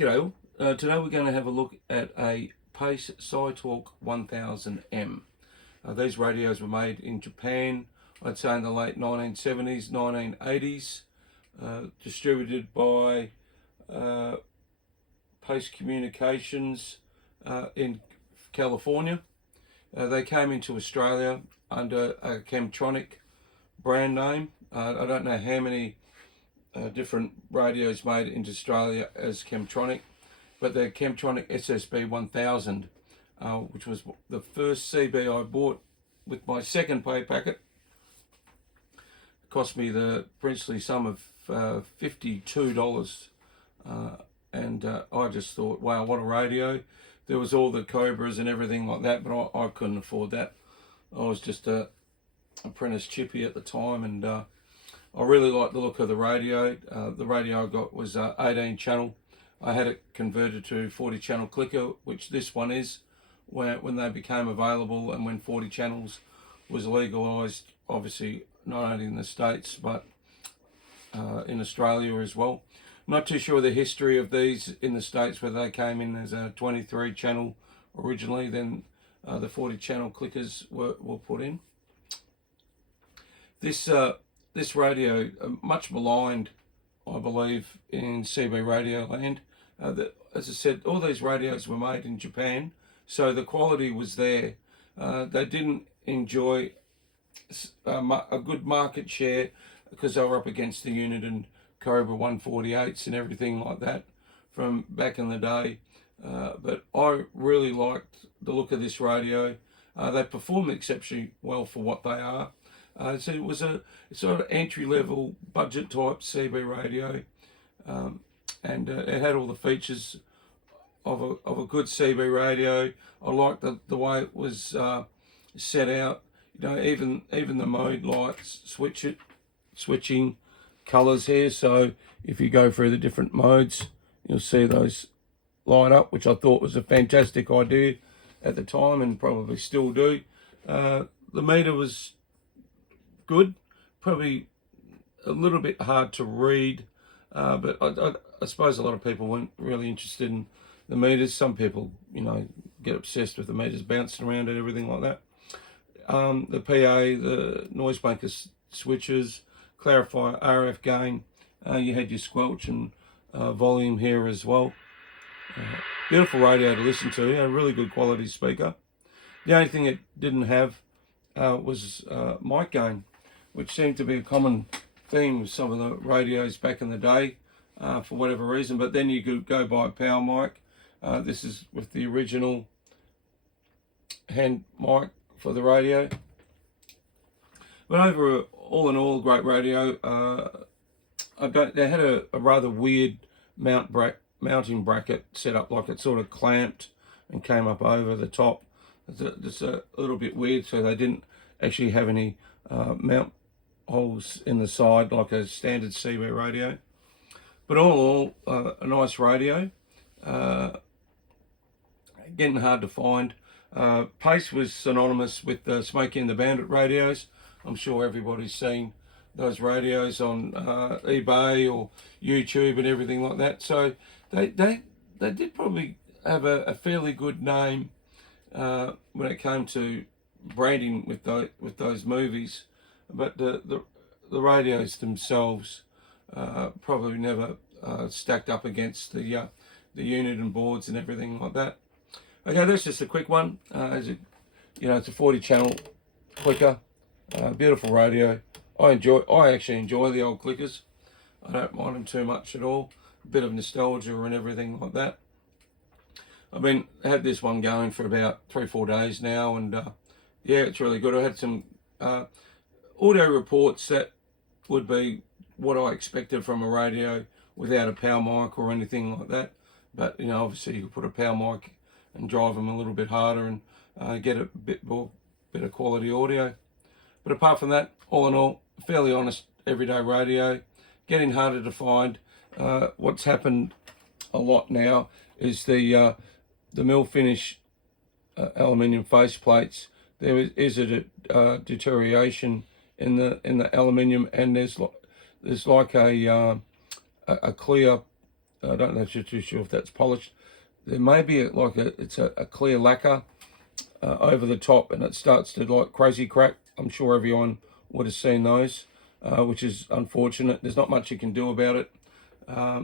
G'day. Today we're going to have a look at a Pace Sidetalk 1000M. These radios were made in Japan, I'd say in the late 1970s, 1980s, distributed by Pace Communications in California. They came into Australia under a KEMTRONIC brand name. I don't know how many different radios made into Australia as KEMTRONIC, but the KEMTRONIC SSB-1000, which was the first CB I bought with my second pay packet. It cost me the princely sum of $52, and I just thought, wow, what a radio. There was all the Cobras and everything like that, but I couldn't afford that. I was just a apprentice chippy at the time, and I really liked the look of the radio. The radio I got was 18 channel. I had it converted to 40 channel clicker, which this one is, when they became available and when 40 channels was legalised, obviously not only in the States but in Australia as well. I'm not too sure the history of these in the States, whether they came in as a 23 channel originally, then the 40 channel clickers were put in. This radio, much maligned, I believe, in CB radio land. As I said, all these radios were made in Japan, so the quality was there. They didn't enjoy a good market share because they were up against the Unit and Cobra 148s and everything like that from back in the day. But I really liked the look of this radio. They performed exceptionally well for what they are. So it was a sort of entry-level budget type CB radio, and it had all the features of a good CB radio. I liked the way it was set out. You know, even the mode lights, switching colours here. So if you go through the different modes, you'll see those light up, which I thought was a fantastic idea at the time, and probably still do. The meter was good, probably a little bit hard to read, but I suppose a lot of people weren't really interested in the meters. Some people, you know, get obsessed with the meters bouncing around and everything like that. The PA, the noise maker switches, clarifier, RF gain, you had your squelch and volume here as well. Beautiful radio to listen to, a really good quality speaker. The only thing it didn't have was mic gain, which seemed to be a common theme with some of the radios back in the day for whatever reason. But then you could go buy a power mic. This is with the original hand mic for the radio. But all in all, great radio. They had a rather weird mounting bracket set up, like it sort of clamped and came up over the top. It's a little bit weird, so they didn't actually have any mount holes in the side like a standard CB radio. But all in all, a nice radio. Getting hard to find. Pace was synonymous with the Smokey and the Bandit radios. I'm sure everybody's seen those radios on eBay or YouTube and everything like that. So they did probably have a fairly good name when it came to branding with those movies, but the radios themselves probably never stacked up against the unit and boards and everything like that. Okay, that's just a quick one. It's a 40 channel clicker, beautiful radio. I actually enjoy the old clickers. I don't mind them too much at all. A bit of nostalgia and everything like that. I had this one going for about 3-4 days now, and yeah, it's really good. I had some audio reports that would be what I expected from a radio without a power mic or anything like that. But you know, obviously you could put a power mic and drive them a little bit harder and get a bit more better quality audio. But apart from that, all in all, fairly honest everyday radio. Getting harder to find. What's happened a lot now is the mill finish aluminium face plates. There is a deterioration in the aluminium, and there's like a clear I don't know if you're too sure if that's polished. There may be it's a clear lacquer over the top, and it starts to like crazy crack. I'm sure everyone would have seen those, which is unfortunate. There's not much you can do about it.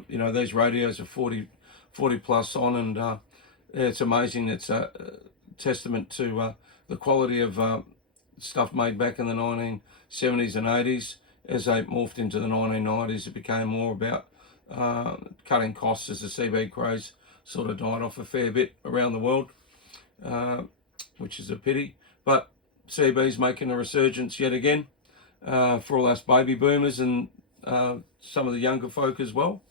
You know, these radios are 40 plus on, and yeah, it's amazing. It's a testament to the quality of stuff made back in the 1970s and 80s. As they morphed into the 1990s, it became more about cutting costs as the CB craze sort of died off a fair bit around the world, which is a pity. But CB's making a resurgence yet again for all us baby boomers and some of the younger folk as well.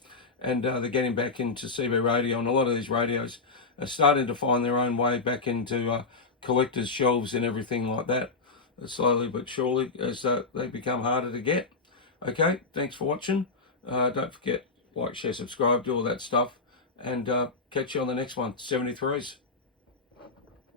And they're getting back into CB radio, and a lot of these radios are starting to find their own way back into collectors' shelves and everything like that, slowly but surely, as they become harder to get. Okay, thanks for watching. Don't forget, like, share, subscribe, do all that stuff, and catch you on the next one. 73s.